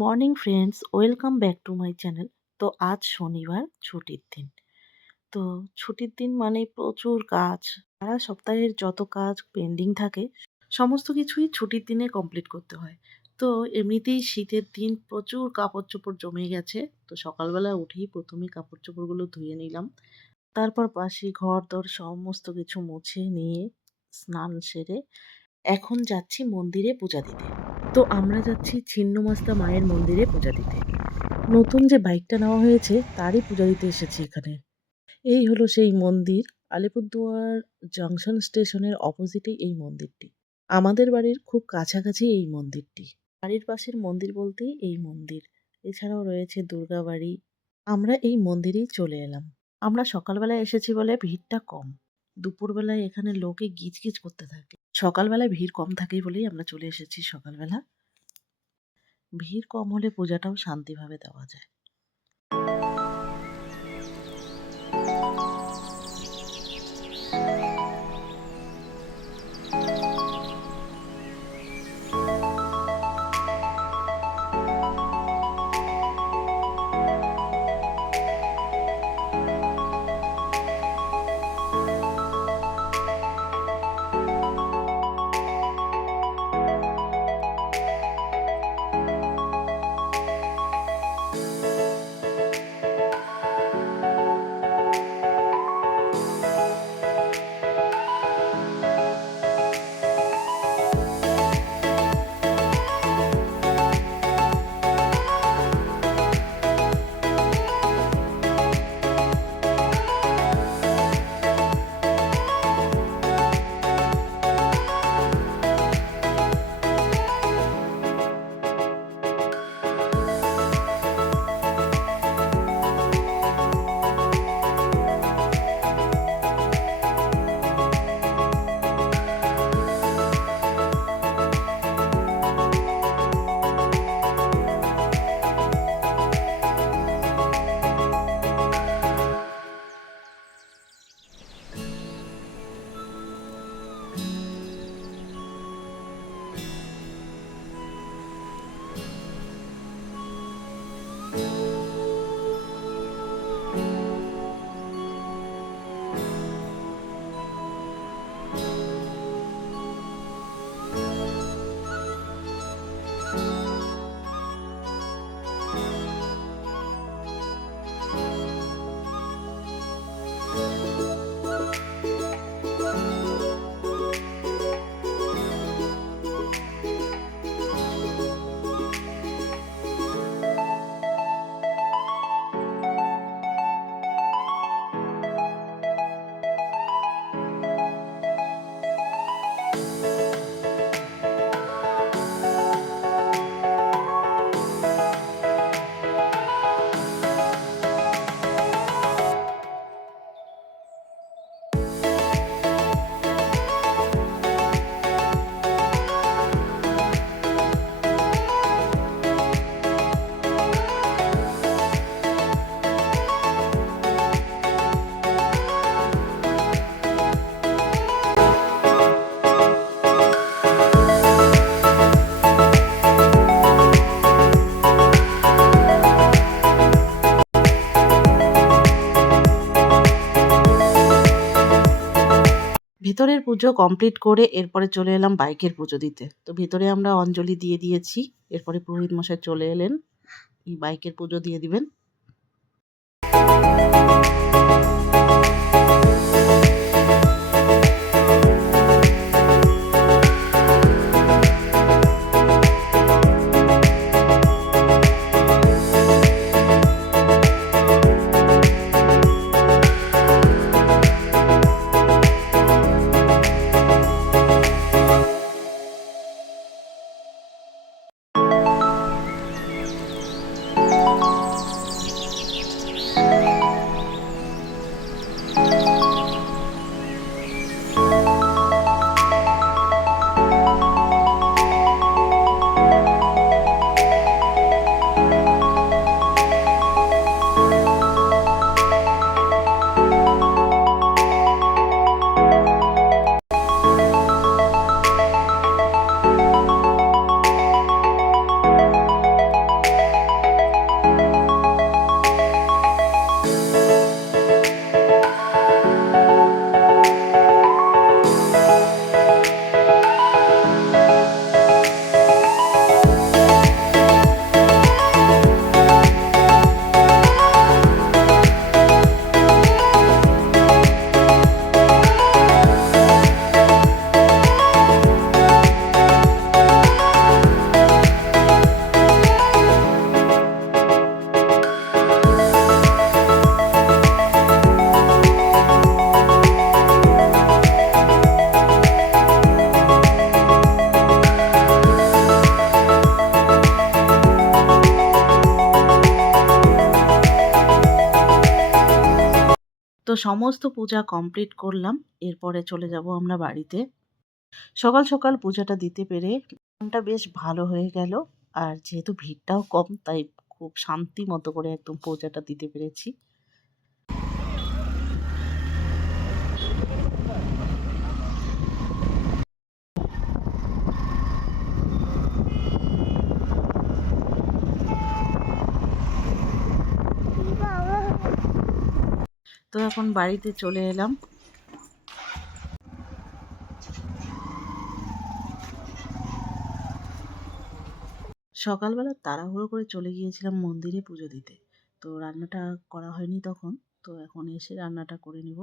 Morning friends welcome back to my channel তো আজ শনিবার, ছুটির দিন। তো ছুটির দিন মানে প্রচুর কাজ। সারা সপ্তাহের যত কাজ পেন্ডিং থাকে, সমস্ত কিছুই ছুটির দিনে কমপ্লিট করতে হয়। তো এমনিতেই শীতের দিন প্রচুর কাপড় চোপড় জমে গেছে। তো সকালবেলা উঠেই প্রথমে কাপড় চোপড়গুলো ধুয়ে নিলাম। তারপর পাশে ঘর দর সমস্ত কিছু মুছে নিয়ে, স্নান সেরে এখন যাচ্ছি মন্দিরে পূজা দিতে। তো আমরা যাচ্ছি ছিন্নমাস্তা মায়ের মন্দিরে পূজা দিতে। নতুন যে বাইকটা নেওয়া হয়েছে, তারই পূজা দিতে এসেছি এখানে। এই হলো সেই মন্দির, আলিপুরদুয়ার জংশন স্টেশনের অপোজিটেই এই মন্দিরটি। আমাদের বাড়ির খুব কাছাকাছি এই মন্দিরটি। বাড়ির পাশের মন্দির বলতেই এই মন্দির। এছাড়াও রয়েছে দুর্গা বাড়ি আমরা এই মন্দিরেই চলে এলাম। আমরা সকালবেলায় এসেছি বলে ভিড়টা কম। দুপুরবেলায় এখানে লোকে গিজ গিজ করতে থাকে। সকালবেলায় ভিড় কম থাকে বলেই আমরা চলে এসেছি সকালবেলা। ভিড় কম হলে পূজাটাও শান্তিভাবে দেওয়া যায়। ভেতরের পুজো কমপ্লিট করে এরপরে চলে এলাম বাইকের পুজো দিতে। তো ভিতরে আমরা অঞ্জলি দিয়ে দিয়েছি, এরপরে পুরোহিত মশাই চলে এলেন। বাইকের পুজো দিয়ে দিবেন। তো সমস্ত পূজা কমপ্লিট করলাম, এরপরে চলে যাব আমরা বাড়িতে। সকাল সকাল পূজাটা দিতে পেরে মনটা বেশ ভালো হয়ে গেল, আর যেহেতু ভিড়টাও কম, তাই খুব শান্তি মতো করে একদম পূজাটা দিতে পেরেছি। তো এখন বাড়িতে চলে এলাম। সকালবেলা তাড়াহুড়ো করে চলে গিয়েছিলাম মন্দিরে পুজো দিতে। তো রান্নাটা করা হয়নি তখন, তো এখন এসে রান্নাটা করে নিব।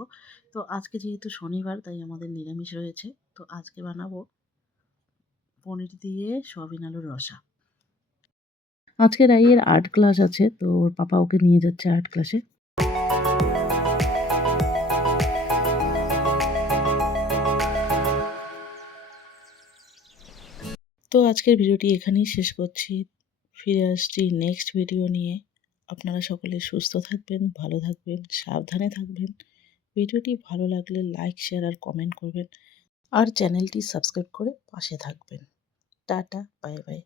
তো আজকে যেহেতু শনিবার, তাই আমাদের নিরামিষ রয়েছে। তো আজকে বানাবো পনির দিয়ে সয়াবিন আলুর রসা। আজকে রাইয়ের আর্ট ক্লাস আছে, তো ওর পাপা ওকে নিয়ে যাচ্ছে আর্ট ক্লাসে। তো আজকের ভিডিওটি এখানেই শেষ করছি। ফিরে আসছি নেক্সট ভিডিও নিয়ে। আপনারা সকলে সুস্থ থাকবেন, ভালো থাকবেন, সাবধানে থাকবেন। ভিডিওটি ভালো লাগলে লাইক শেয়ার আর কমেন্ট করবেন। আর চ্যানেলটি সাবস্ক্রাইব করে পাশে থাকবেন। Tata bye bye